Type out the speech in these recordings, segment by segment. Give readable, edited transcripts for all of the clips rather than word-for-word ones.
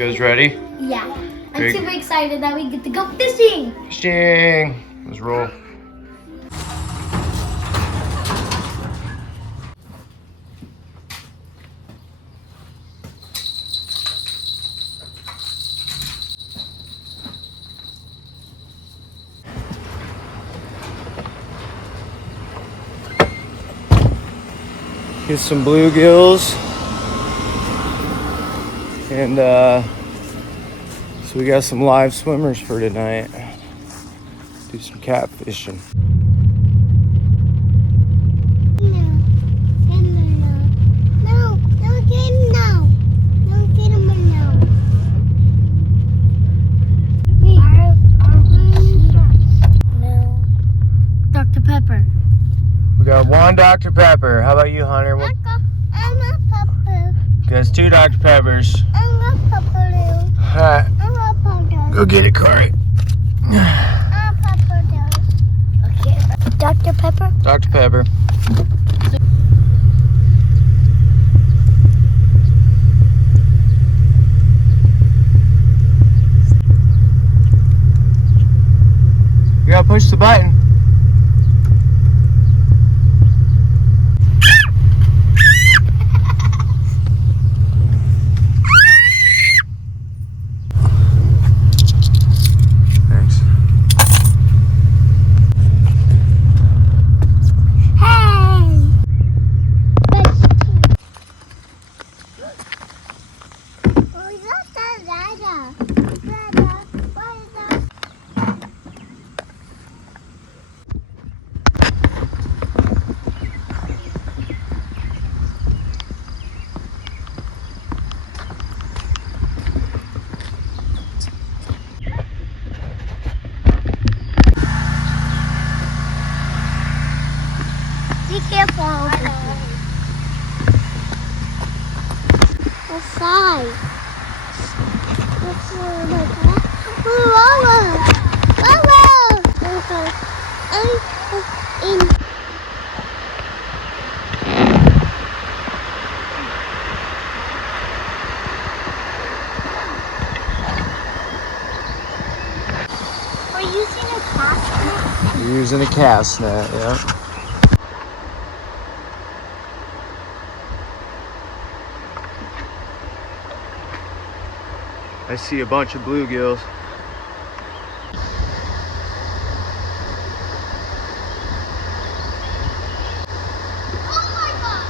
guys ready? Yeah. I'm Great. super excited that we get to go fishing. Fishing. Let's roll. Get some bluegills. And so we got some live swimmers for tonight. Do some catfishing. Dr. Pepper. We got one Dr. Pepper. How about you, Hunter? What? I'm a pepper. Guys, two Dr. Peppers. I'm a pepper. Alright, I'm a pepper. go get it, Corey. I'm a pepper. Okay. Dr. Pepper. Dr. Pepper. You gotta push the button. Thanks. Hey. Be careful. What size? What's like that? We're using a cast net. You're using a cast net, yeah. I see a bunch of bluegills. Oh my god!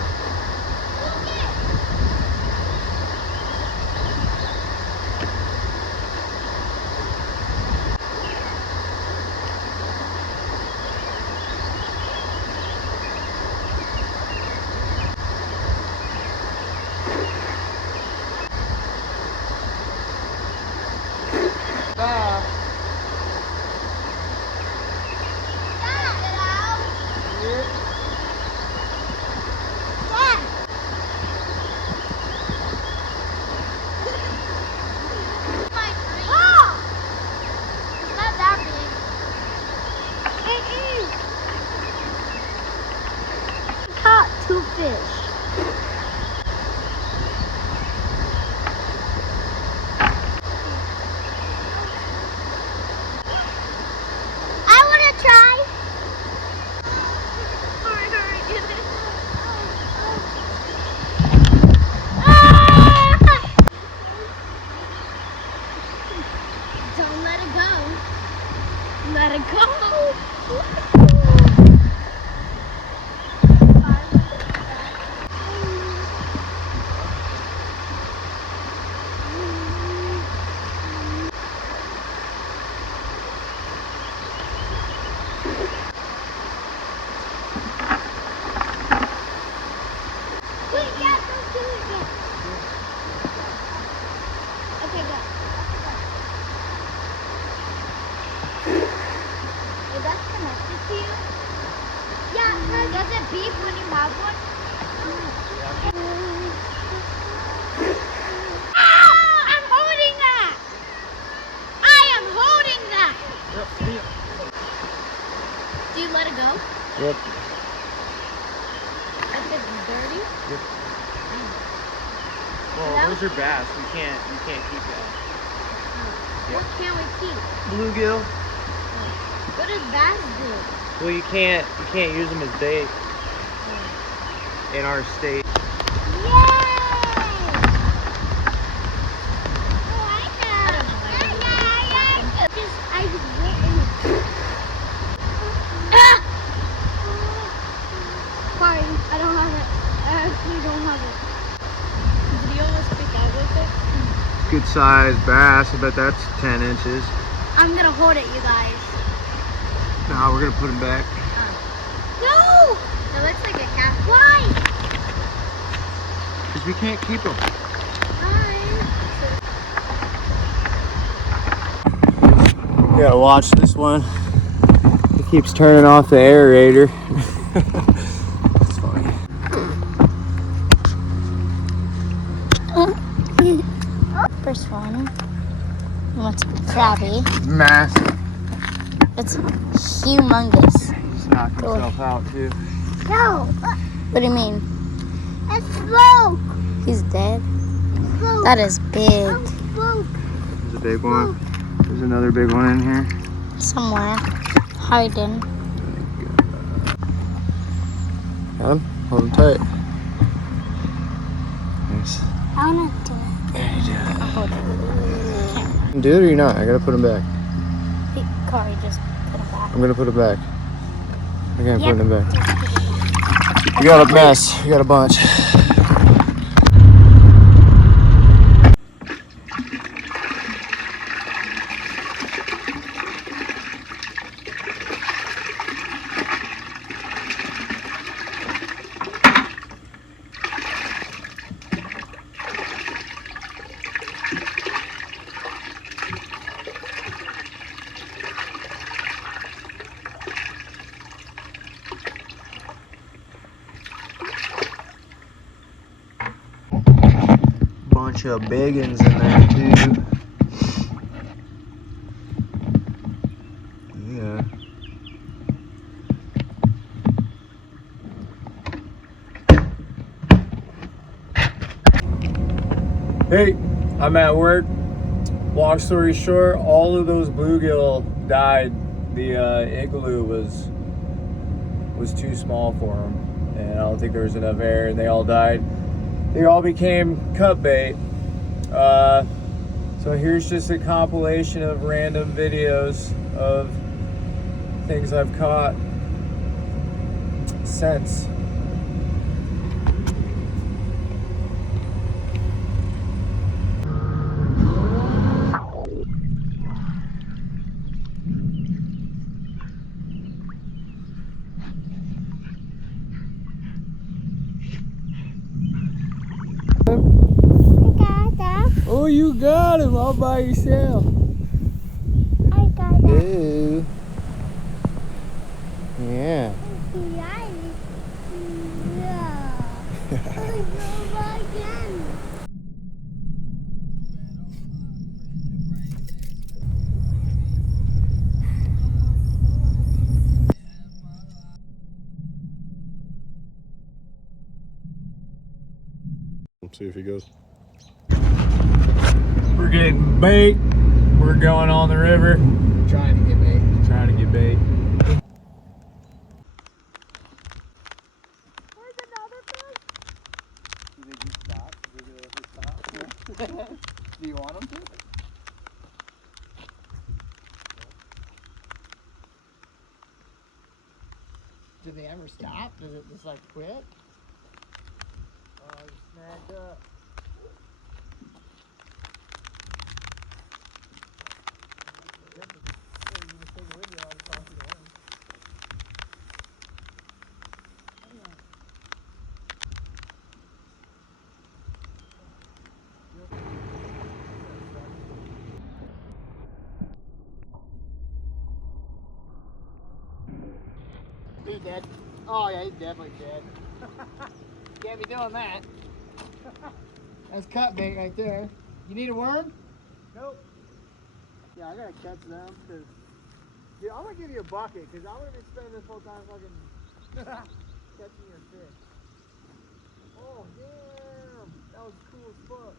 those are bass. You can't keep that. What can we keep? Bluegill. What does bass do? Well, you can't use them as bait in our state. Sorry, I don't have it. I actually don't have it. Did you almost pick out with it? Good size bass. I bet that's 10 inches. I'm gonna hold it, you guys. Now we're gonna put them back. No! It looks like a cat. Why? Because we can't keep them. You gotta watch this one. It keeps turning off the aerator. It's funny. First one. What's crabby? Massive. It's humongous. He's knocked himself out too. No. What do you mean? It's broke. He's dead? Broke. That is big. Broke. There's a big one. There's another big one in here. Somewhere. Hiding. Got him? Hold him tight. Nice. I want to do it. Yeah, you do it. I'll hold it. Do it or you're not? I gotta put him back. Corey, just put it back. I'm gonna put it back. I can't put him back. You got a mess. You got a bunch. Bunch of big ones in there too. Yeah. Hey, I'm at work. Long story short, all of those bluegill died. The igloo was too small for them, and I don't think there was enough air, and they all died. They all became cut bait. So here's just a compilation of random videos of things I've caught since. Oh, you got him all by yourself. I got it. Ooh. Yeah. See if he goes. We're getting bait. We're going on the river. Trying to get bait. Trying to get bait. There's another fish. Did you stop? Did you stop? Do you want them to? Do they ever stop? Does it just like quit? Oh, you snagged up. He's dead. Oh yeah, he's definitely dead. Can't be doing that. That's cut bait right there. You need a worm? Nope. Yeah, I gotta catch them because dude, I'm gonna give you a bucket because I'm gonna be spending this whole time fucking catching your fish. Oh damn, that was cool as fuck.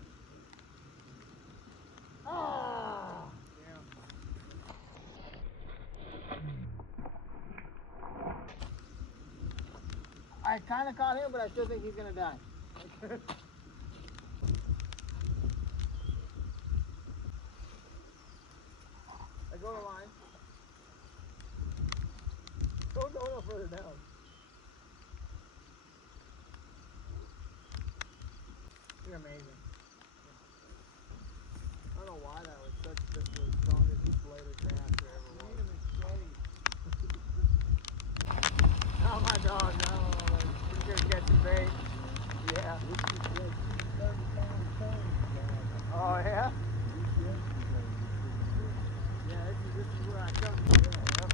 I kind of caught him, but I still think he's gonna die. I go to the line. Don't go no further down. You're amazing. I don't know why that was such the strongest blade of grass there ever was. Oh my dog, no, like, he's gonna catch a bait. Yeah. Oh yeah? Yeah, this is where I come from. Yeah, yep.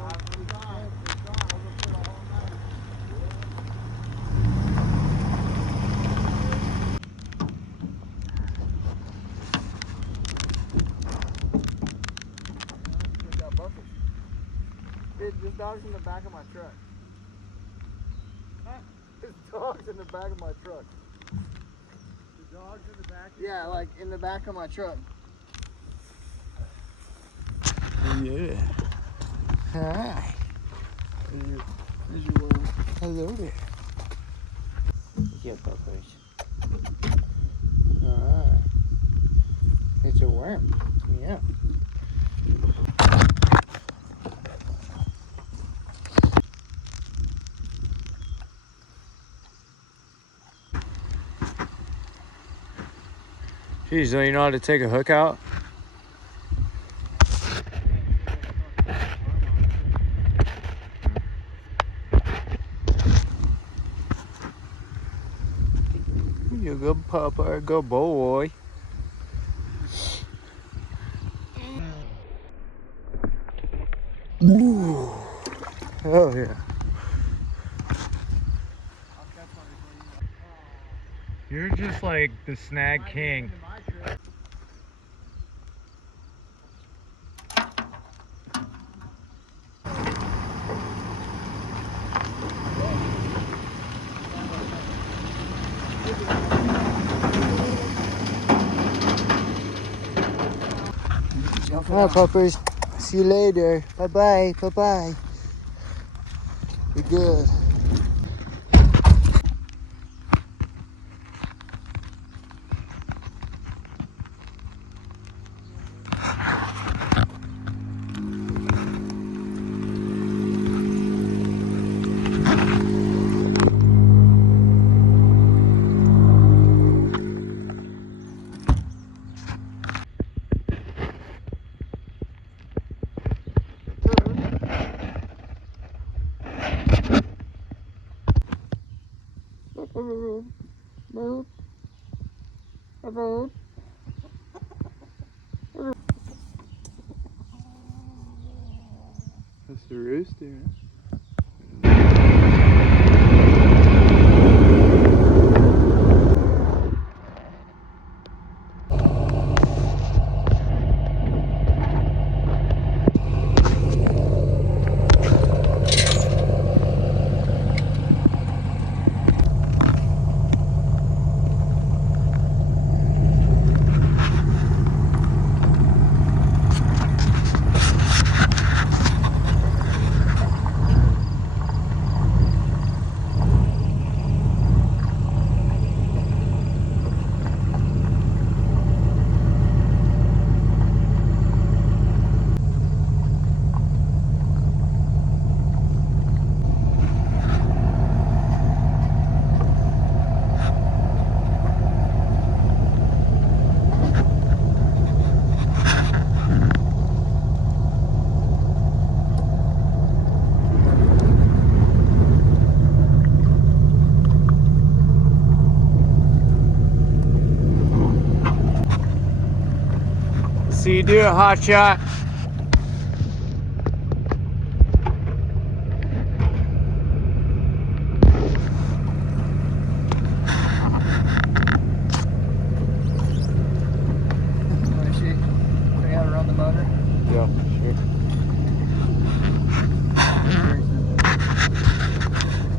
I'm gone. It's gone. I'll go for the whole night. This dog's in the back of my truck. Huh? This dog's in the back of my truck. The dog's in the back? Yeah, like in the back of my truck. Yeah. Hi. There's your worm. Hello there. Yeah, puppers. Ah. It's a worm. Yeah. Geez, don't you know how to take a hook out? You're a good pup or a good boy. Ooh. Oh yeah. You're just like the snag king. Hi, puppers. See you later. Bye-bye. Bye-bye. You're good. That's the rooster. See you do it, hot shot. Yeah, sure.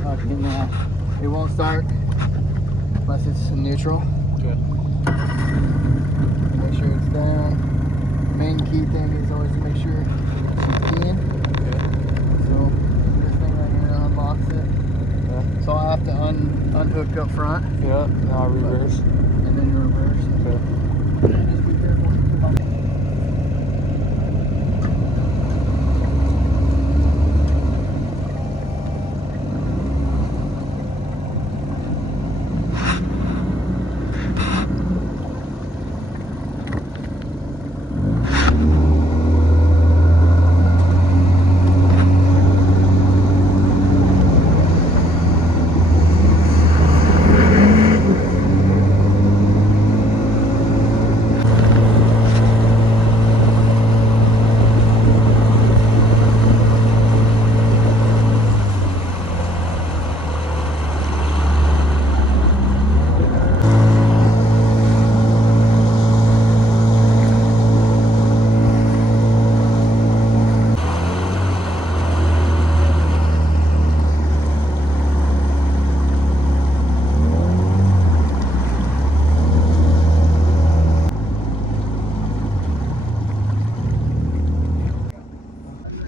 Okay, now it won't start unless it's in neutral. Good. Make sure it's down. Main key thing is always to make sure it's keying. Yeah. So this thing right have to unhook up front. Yeah, now I reverse. And then reverse. Okay. Just be careful.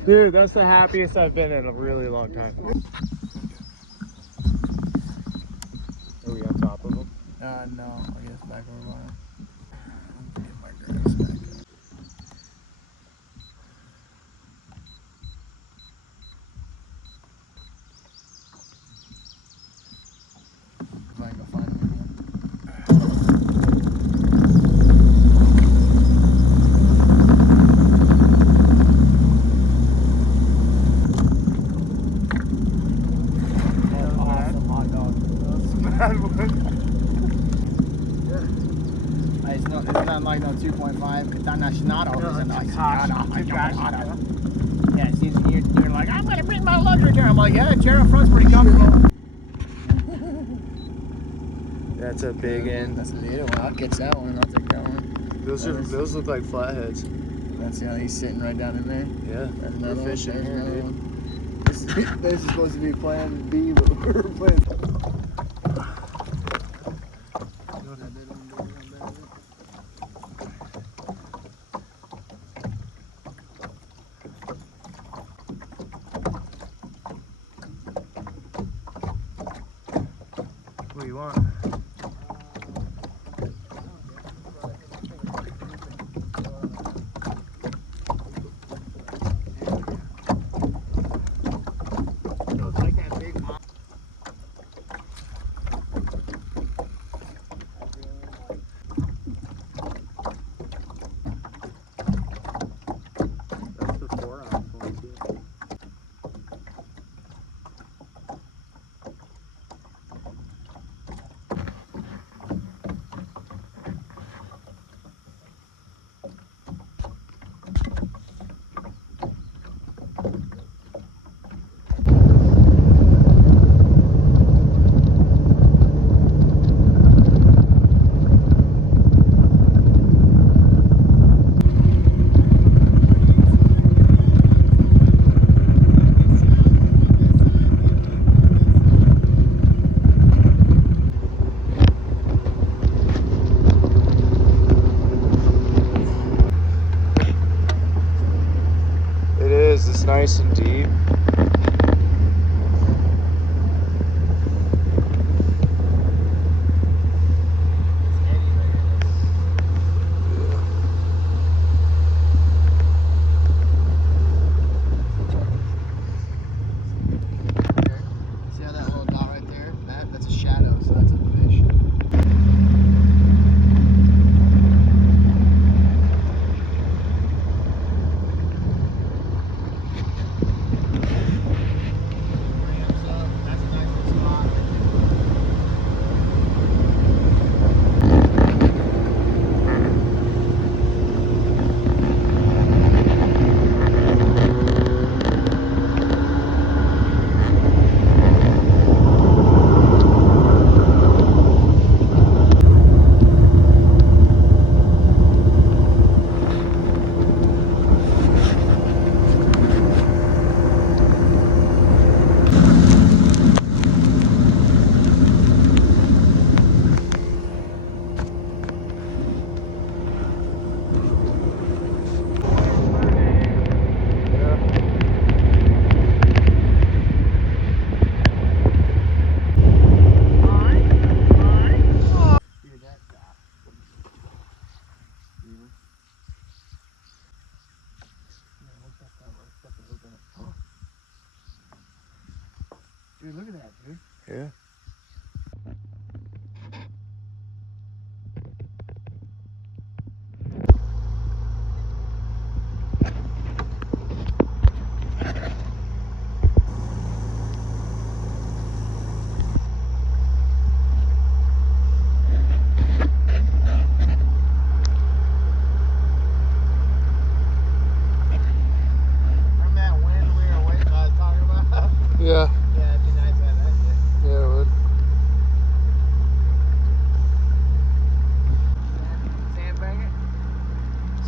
Dude, that's the happiest I've been in a really long time. Are we on top of them? No, I guess back over on him. Get my grass back up. If I can go find him again. Awesome hot dog. It's not like no 2.5. International. Yeah, see, you're like, I'm gonna bring my luxury chair. I'm like, yeah, the chair up front's pretty comfortable. That's a big end. That's a little one. I'll catch that one. I'll take that one. Those look like flatheads. That's he's sitting right down in there. Yeah, There's we're another fishing one. here, There's another dude. one. This is supposed to be plan B, but we're playing. What do you want? That's the 4-ounce one too. It is. It's nice and deep. See how that little dot right there? That's a shadow, so that's a fish.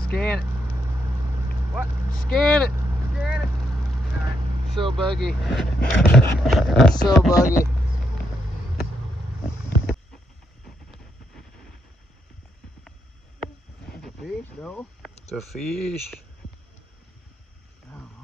Scan it. What? Scan it. Scan it. Alright. So buggy. So buggy. It's a fish, though. It's a fish. I don't know.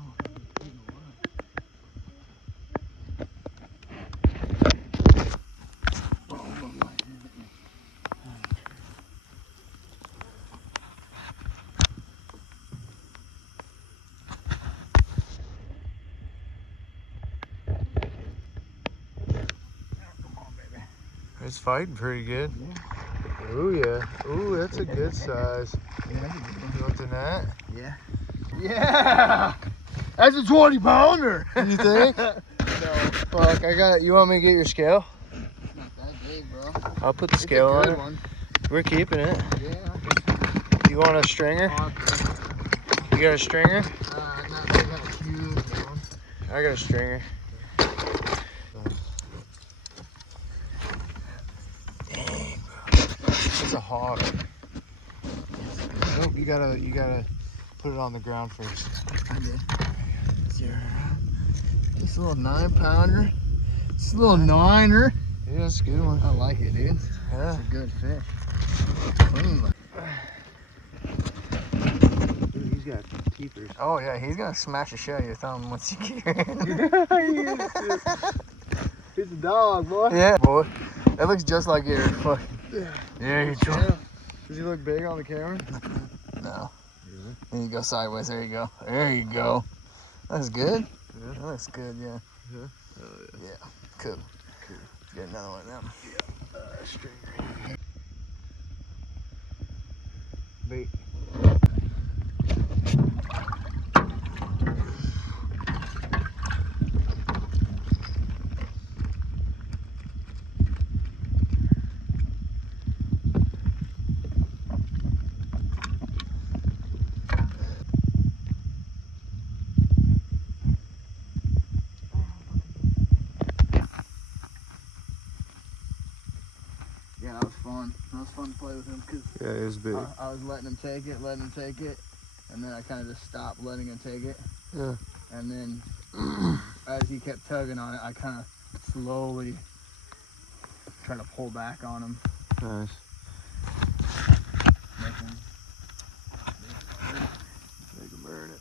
It's fighting pretty good. Yeah. Ooh, yeah. Ooh, that's a good size. Yeah, that's a good one. You want the net? Yeah. Yeah! That's a 20-pounder! You think? No. Fuck, you want me to get your scale? Not that big, bro. I'll put the It's scale a on good it. one. We're keeping it. Yeah. You want a stringer? Awesome. You got a stringer? Not big, got a huge one. I got a stringer. Dang, bro. It's a hog. Nope, you gotta put it on the ground first. I did. This little 9-pounder. This little 9er. Yeah, that's a good one. I like it, dude. Yeah. It's a good fish. Clean. Dude, he's got teethers. Oh yeah, he's gonna smash the shit out of your thumb once you get your hand. He's a dog, boy. Yeah, boy. That looks just like your fucking. Yeah, you try. Does he look big on the camera? No. Really? And you go sideways. There you go. There you go. That's good. Yeah. That looks good. Yeah. Yeah. Oh yeah. Yeah. Cool. Cool. Let's get another one of them. Stringer. Bait. Yeah, that was fun. That was fun to play with him because Yeah, it was big. I was letting him take it, and then I kind of just stopped letting him take it. Yeah. And then as he kept tugging on it, I kind of slowly tried to pull back on him. Nice. Make him They can burn it.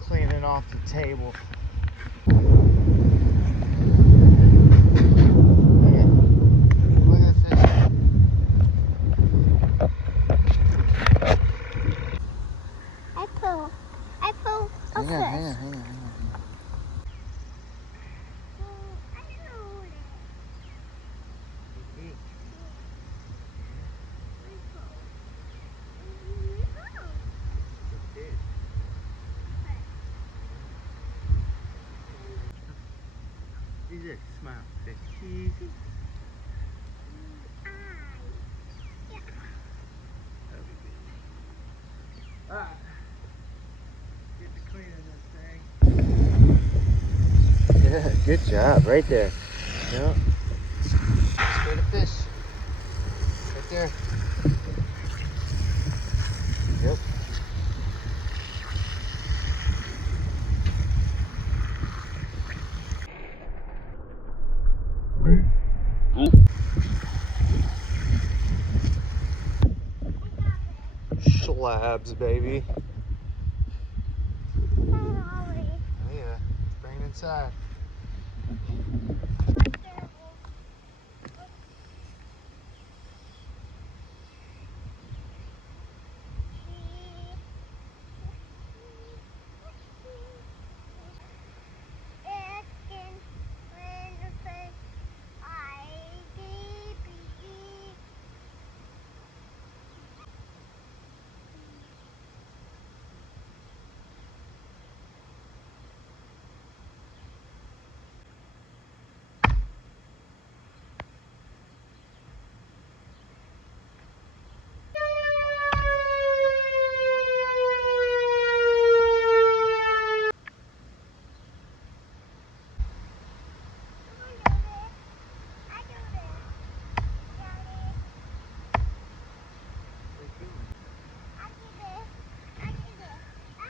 Cleaning off the table. Look at the fish. I pull a Hang on, fish. hang on. He's a smile. Say cheesy. Alright. Get to cleaning this thing. Yeah, good job. Right there. Yeah. Straight a fish. Right there. Yep. Slabs, baby. Oh yeah, bring it inside.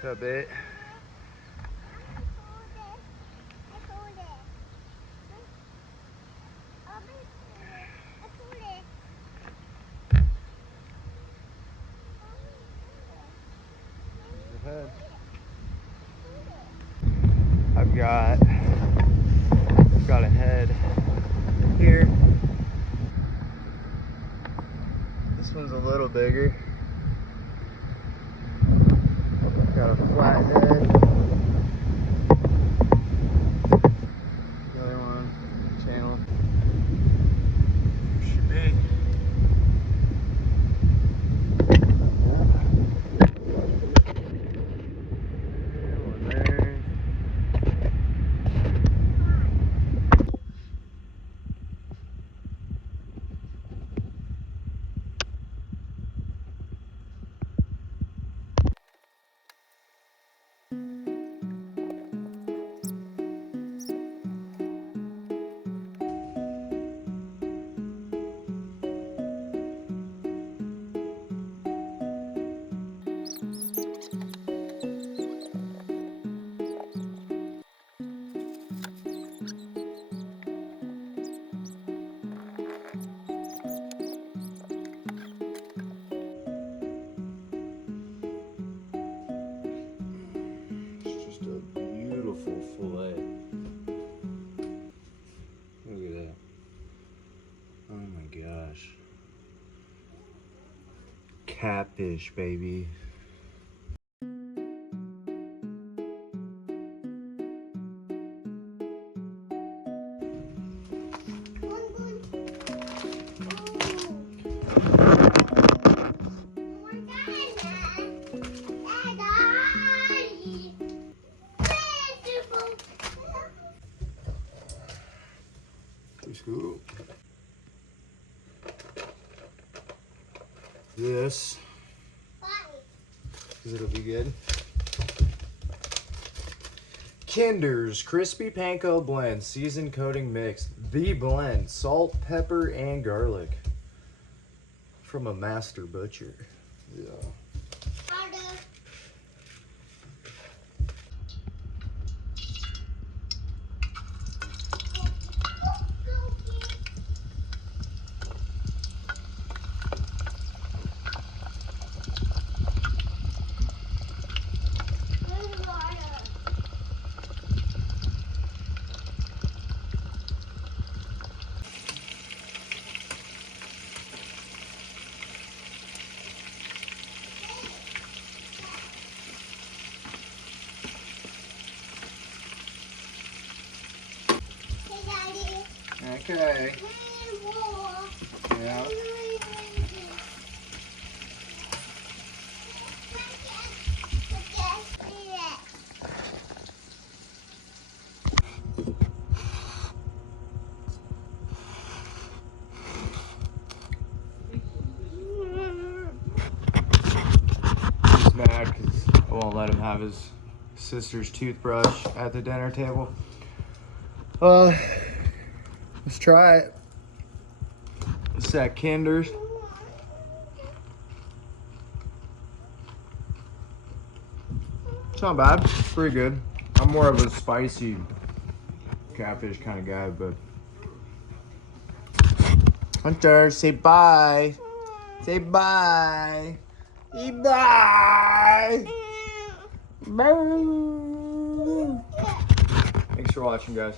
Cut bait. I've got a head here. This one's a little bigger. Got a flat head. The other one, channel. Should be. Fillet. Look at that. Oh my gosh. Catfish, baby. Scoop. This, because it'll be good. Kinder's Crispy Panko Blend Seasoned Coating Mix. The blend, salt, pepper, and garlic. From a master butcher. Yeah. Okay. Yeah. He's mad because I won't let him have his sister's toothbrush at the dinner table. Let's try it. It's that Kinder's. It's not bad. It's pretty good. I'm more of a spicy catfish kind of guy, but Hunter, say bye. Say bye. Say bye. Bye. Thanks for watching, guys.